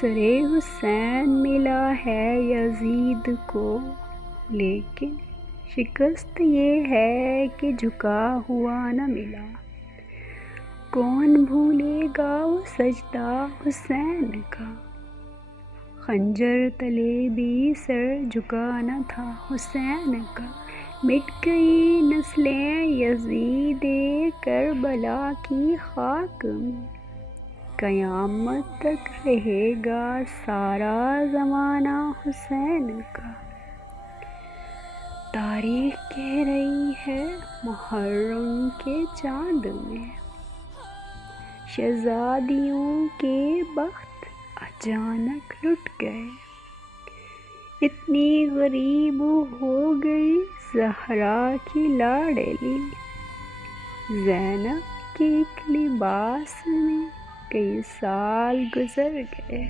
سرے حسین ملا ہے یزید کو، لیکن شکست یہ ہے کہ جھکا ہوا نہ ملا۔ کون بھولے گا وہ سجدہ حسین کا، خنجر تلے بھی سر جھکا نہ تھا حسین کا۔ مٹ گئی نسلیں یزید کربلا کی خاک میں، قیامت تک رہے گا سارا زمانہ حسین کا۔ تاریخ کہہ رہی ہے محرم کے چاند میں، شہزادیوں کے بخت اچانک لٹ گئے۔ اتنی غریب ہو گئی زہرا کی لاڈلی، زینب کے ایک لباس میں کئی سال گزر گئے۔